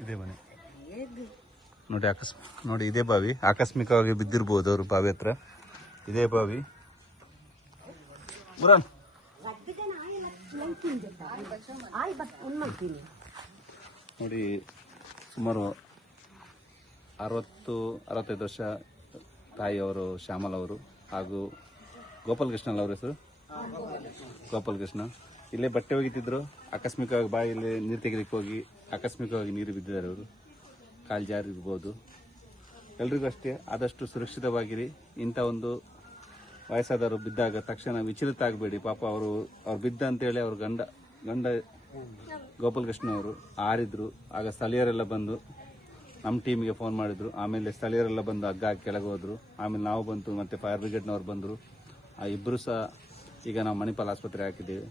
ಇದೇ ಮನೆ ನೋಡಿ, ನೋಡಿ ಇದೇ ಬಾವಿ. ಆಕಸ್ಮಿಕವಾಗಿ ಬಿದ್ದಿರ್ಬೋದು ಅವರು ಬಾವಿ ಹತ್ರ. ಇದೇ ಬಾವಿ. ನೋಡಿ, ಸುಮಾರು 60-65 ವರ್ಷ ತಾಯಿಯವರು ಶ್ಯಾಮಲ್ ಅವರು ಹಾಗೂ ಗೋಪಾಲ್ ಕೃಷ್ಣ ಅವ್ರ ಹೆಸರು ಗೋಪಾಲ್ ಕೃಷ್ಣ. ಇಲ್ಲೇ ಬಟ್ಟೆ ಒಗಿತಿದ್ರು. ಆಕಸ್ಮಿಕವಾಗಿ ಬಾವಿಯಲ್ಲಿ ನೀರು ತೆಗೆದಕ್ಕೆ ಹೋಗಿ ಆಕಸ್ಮಿಕವಾಗಿ ನೀರು ಬಿದ್ದಿದ್ದಾರೆ. ಅವರು ಕಾಲು ಜಾರಿರ್ಬೋದು. ಎಲ್ರಿಗೂ ಅಷ್ಟೇ, ಆದಷ್ಟು ಸುರಕ್ಷಿತವಾಗಿರಿ. ಇಂಥ ಒಂದು ವಯಸ್ಸಾದವರು ಬಿದ್ದಾಗ ತಕ್ಷಣ ವಿಚಲಿತ ಆಗಬೇಡಿ. ಪಾಪ ಅವ್ರು ಬಿದ್ದ ಅಂತೇಳಿ ಅವ್ರ ಗಂಡ ಗೋಪಾಲ್ ಕೃಷ್ಣ ಅವರು ಹಾರಿದ್ರು. ಆಗ ಸ್ಥಳೀಯರೆಲ್ಲ ಬಂದು ನಮ್ಮ ಟೀಮಿಗೆ ಫೋನ್ ಮಾಡಿದ್ರು. ಆಮೇಲೆ ಸ್ಥಳೀಯರೆಲ್ಲ ಬಂದು ಹಗ್ಗ ಹಾಕಿ ಕೆಳಗೆ ಹೋದ್ರು. ಆಮೇಲೆ ನಾವು ಬಂತು, ಮತ್ತೆ ಫೈರ್ ಬ್ರಿಗೇಡ್ನವ್ರು ಬಂದರು. ಆ ಇಬ್ಬರು ಸಹ ಈಗ ನಾವು ಮಣಿಪಾಲ್ ಆಸ್ಪತ್ರೆ ಹಾಕಿದ್ದೀವಿ.